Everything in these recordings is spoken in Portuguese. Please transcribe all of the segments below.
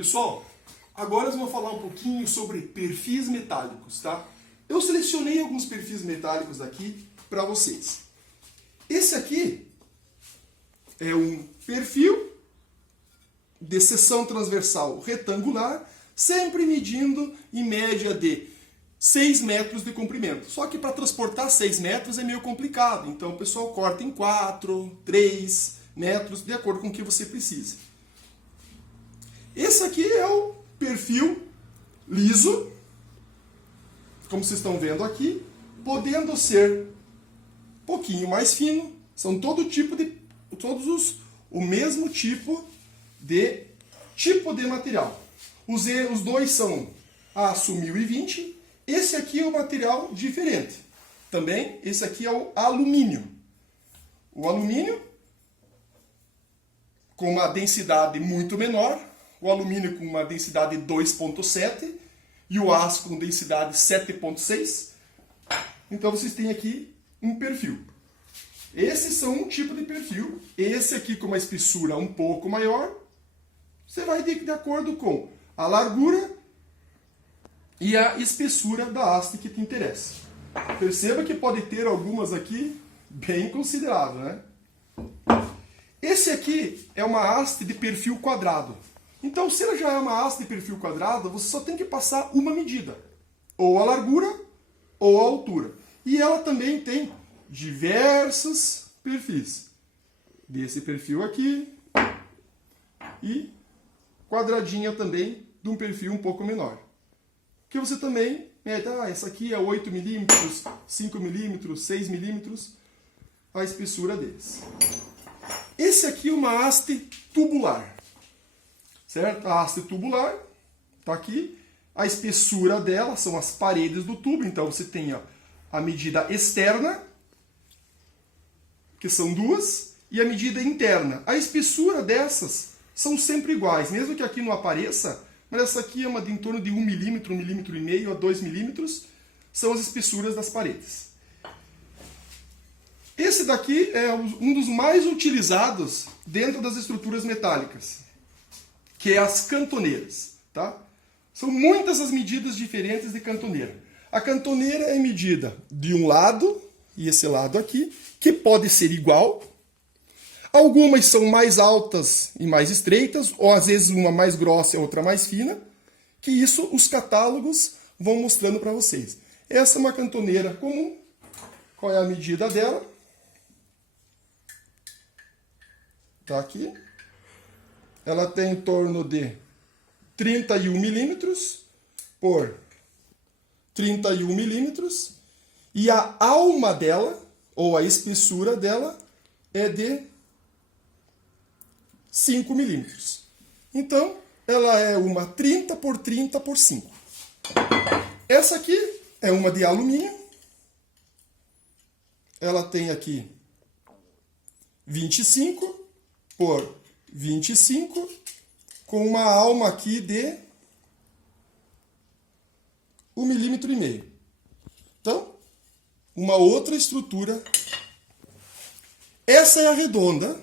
Pessoal, agora nós vamos falar um pouquinho sobre perfis metálicos, tá? Eu selecionei alguns perfis metálicos aqui para vocês. Esse aqui é um perfil de seção transversal retangular, sempre medindo em média de 6 metros de comprimento. Só que para transportar 6 metros é meio complicado, então o pessoal corta em 4, 3 metros, de acordo com o que você precisa. Esse aqui é o perfil liso, como vocês estão vendo aqui, podendo ser um pouquinho mais fino, são o mesmo tipo de material. Os dois são aço 1020, esse aqui é o material diferente. Também, esse aqui é o alumínio. O alumínio com uma densidade muito menor, o alumínio com uma densidade 2,7 e o aço com densidade 7,6. Então vocês têm aqui um perfil. Esses são um tipo de perfil. Esse aqui com uma espessura um pouco maior, você vai de acordo com a largura e a espessura da haste que te interessa. Perceba que pode ter algumas aqui bem consideráveis, né? Esse aqui é uma haste de perfil quadrado. Então, se ela já é uma haste de perfil quadrado, você só tem que passar uma medida. Ou a largura, ou a altura. E ela também tem diversos perfis. Desse perfil aqui. E quadradinha também, de um perfil um pouco menor. Que você também mede, essa aqui é 8 mm, 5 mm, 6 mm, a espessura deles. Esse aqui é uma haste tubular. Certo? A haste tubular está aqui. A espessura dela são as paredes do tubo. Então você tem a medida externa, que são duas, e a medida interna. A espessura dessas são sempre iguais, mesmo que aqui não apareça, mas essa aqui é uma de em torno de 1 mm, 1,5 mm a 2 mm, são as espessuras das paredes. Esse daqui é um dos mais utilizados dentro das estruturas metálicas, que é as cantoneiras, tá? São muitas as medidas diferentes de cantoneira. A cantoneira é medida de um lado, e esse lado aqui, que pode ser igual. Algumas são mais altas e mais estreitas, ou às vezes uma mais grossa e a outra mais fina, que isso os catálogos vão mostrando para vocês. Essa é uma cantoneira comum. Qual é a medida dela? Tá aqui. Ela tem em torno de 31 milímetros por 31 milímetros. E a alma dela, ou a espessura dela, é de 5 milímetros. Então, ela é uma 30 por 30 por 5. Essa aqui é uma de alumínio. Ela tem aqui 25 por 25, com uma alma aqui de 1,5 milímetro. Então, uma outra estrutura. Essa é a redonda,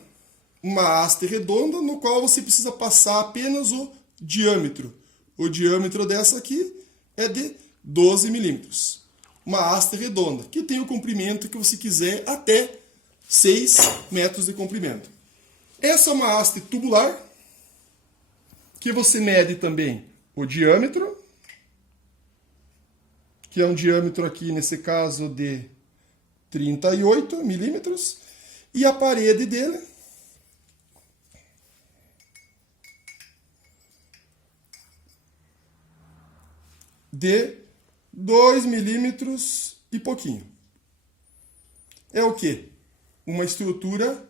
uma haste redonda, no qual você precisa passar apenas o diâmetro. O diâmetro dessa aqui é de 12 milímetros. Uma haste redonda, que tem o comprimento que você quiser, até 6 metros de comprimento. Essa é uma haste tubular, que você mede também o diâmetro, que é um diâmetro aqui, nesse caso, de 38 milímetros, e a parede dele de 2 milímetros e pouquinho. É o quê? Uma estrutura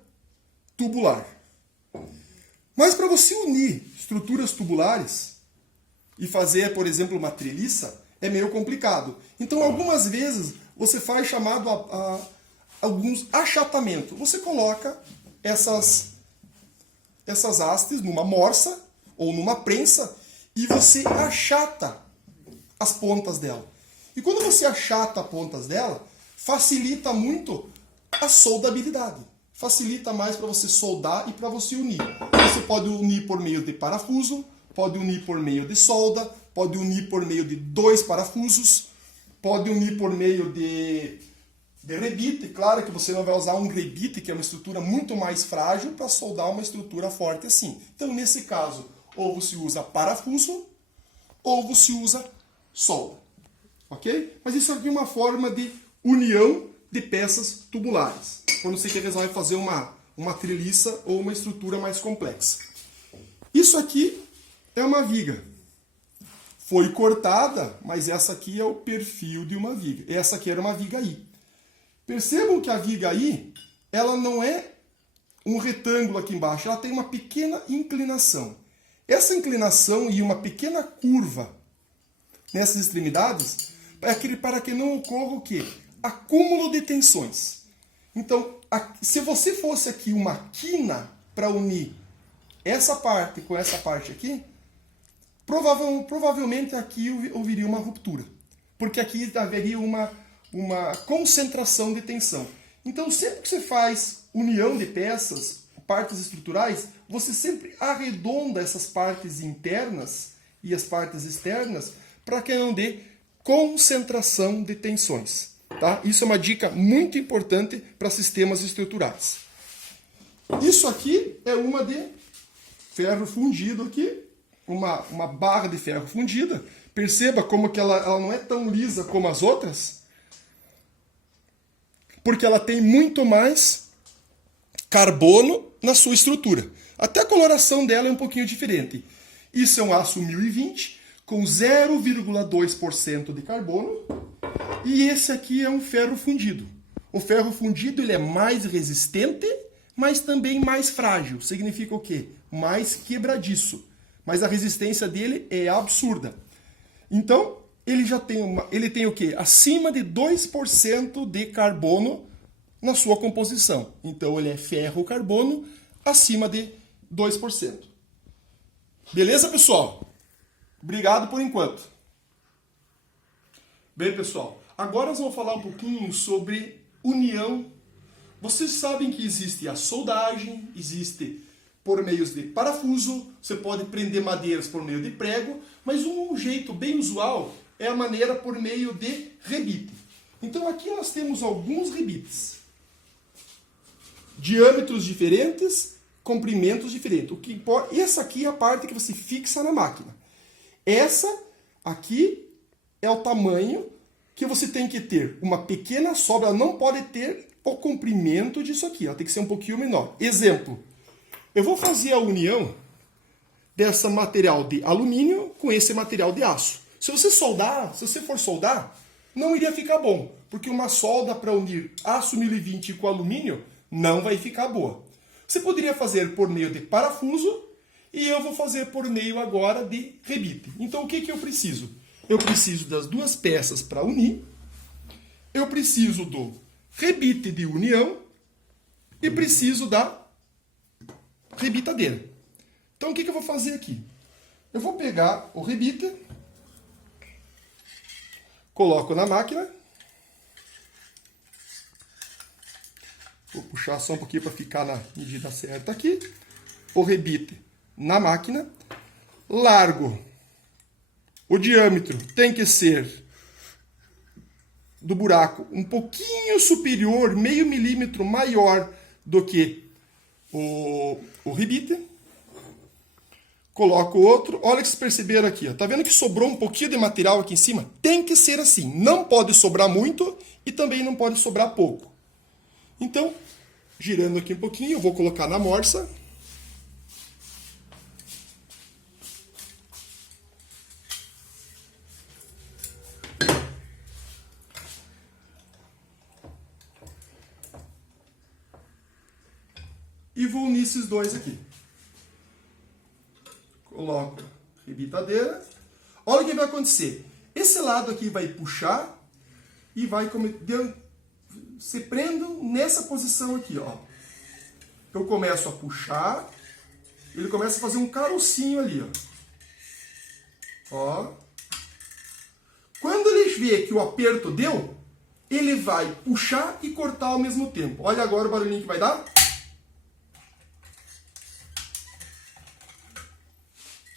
tubular. Mas para você unir estruturas tubulares e fazer, por exemplo, uma treliça, é meio complicado. Então, algumas vezes, você faz chamado a alguns achatamentos. Você coloca essas hastes numa morsa ou numa prensa e você achata as pontas dela. E quando você achata as pontas dela, facilita muito a soldabilidade. Facilita mais para você soldar e para você unir. Você pode unir por meio de parafuso, pode unir por meio de solda, pode unir por meio de 2 parafusos, pode unir por meio de rebite. Claro que você não vai usar um rebite, que é uma estrutura muito mais frágil, para soldar uma estrutura forte assim. Então, nesse caso, ou você usa parafuso, ou você usa solda. Ok? Mas isso aqui é uma forma de união de peças tubulares, quando você quer resolver fazer uma treliça ou uma estrutura mais complexa. Isso aqui é uma viga. Foi cortada, mas essa aqui é o perfil de uma viga. Essa aqui era uma viga I. Percebam que a viga I, ela não é um retângulo aqui embaixo, ela tem uma pequena inclinação. Essa inclinação e uma pequena curva nessas extremidades para que não ocorra o quê? Acúmulo de tensões. Então, se você fosse aqui uma quina para unir essa parte com essa parte aqui, provavelmente aqui houveria uma ruptura. Porque aqui haveria uma concentração de tensão. Então, sempre que você faz união de peças, partes estruturais, você sempre arredonda essas partes internas e as partes externas para que não dê concentração de tensões. Tá? Isso é uma dica muito importante para sistemas estruturais. Isso aqui é uma de ferro fundido aqui, uma barra de ferro fundida. Perceba como que ela não é tão lisa como as outras, porque ela tem muito mais carbono na sua estrutura. Até a coloração dela é um pouquinho diferente. Isso é um aço 1020 com 0,2% de carbono. E esse aqui é um ferro fundido. O ferro fundido ele é mais resistente, mas também mais frágil. Significa o quê? Mais quebradiço. Mas a resistência dele é absurda. Então, ele tem o quê? Acima de 2% de carbono na sua composição. Então, ele é ferro-carbono acima de 2%. Beleza, pessoal? Obrigado por enquanto. Bem, pessoal, agora nós vamos falar um pouquinho sobre união. Vocês sabem que existe a soldagem, existe por meios de parafuso, você pode prender madeiras por meio de prego, mas um jeito bem usual é a maneira por meio de rebite. Então aqui nós temos alguns rebites. Diâmetros diferentes, comprimentos diferentes. O que importa, essa aqui é a parte que você fixa na máquina. Essa aqui é o tamanho que você tem que ter. Uma pequena sobra, ela não pode ter o comprimento disso aqui. Ela tem que ser um pouquinho menor. Exemplo, eu vou fazer a união dessa material de alumínio com esse material de aço. Se você for soldar, não iria ficar bom. Porque uma solda para unir aço 1020 com alumínio não vai ficar boa. Você poderia fazer por meio de parafuso e eu vou fazer por meio agora de rebite. Então o que eu preciso? Eu preciso das duas peças para unir, eu preciso do rebite de união e preciso da rebitadeira. Então o que eu vou fazer aqui? Eu vou pegar o rebite, coloco na máquina, vou puxar só um pouquinho para ficar na medida certa aqui, o rebite na máquina, largo. O diâmetro tem que ser do buraco um pouquinho superior, meio milímetro maior do que o rebite. Coloco outro. Olha que vocês perceberam aqui. Ó. Tá vendo que sobrou um pouquinho de material aqui em cima? Tem que ser assim. Não pode sobrar muito e também não pode sobrar pouco. Então, girando aqui um pouquinho, eu vou colocar na morsa. E vou unir esses dois aqui. Coloco a rebitadeira. Olha o que vai acontecer. Esse lado aqui vai puxar e vai se prendo nessa posição aqui, ó. Eu começo a puxar, ele começa a fazer um carocinho ali, ó. Ó. Quando ele vê que o aperto deu, ele vai puxar e cortar ao mesmo tempo. Olha agora o barulhinho que vai dar.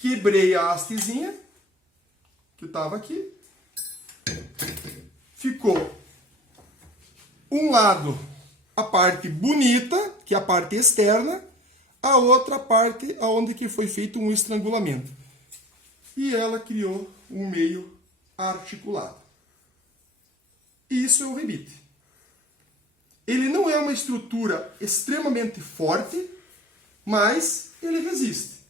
Quebrei a hastezinha que estava aqui. Ficou um lado a parte bonita, que é a parte externa, a outra parte onde que foi feito um estrangulamento. E ela criou um meio articulado. Isso é o rebite. Ele não é uma estrutura extremamente forte, mas ele resiste.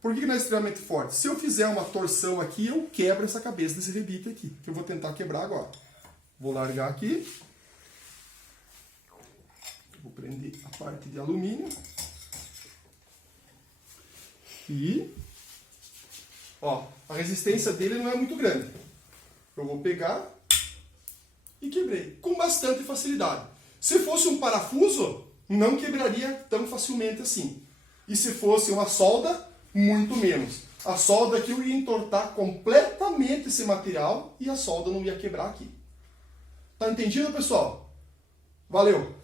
Por que não é extremamente forte? Se eu fizer uma torção aqui, eu quebro essa cabeça desse rebite aqui, que eu vou tentar quebrar agora. Vou largar aqui. Vou prender a parte de alumínio. E, ó, a resistência dele não é muito grande. Eu vou pegar e quebrei, com bastante facilidade. Se fosse um parafuso, não quebraria tão facilmente assim. E se fosse uma solda, muito menos. A solda aqui eu ia entortar completamente esse material e a solda não ia quebrar aqui. Tá entendido, pessoal? Valeu!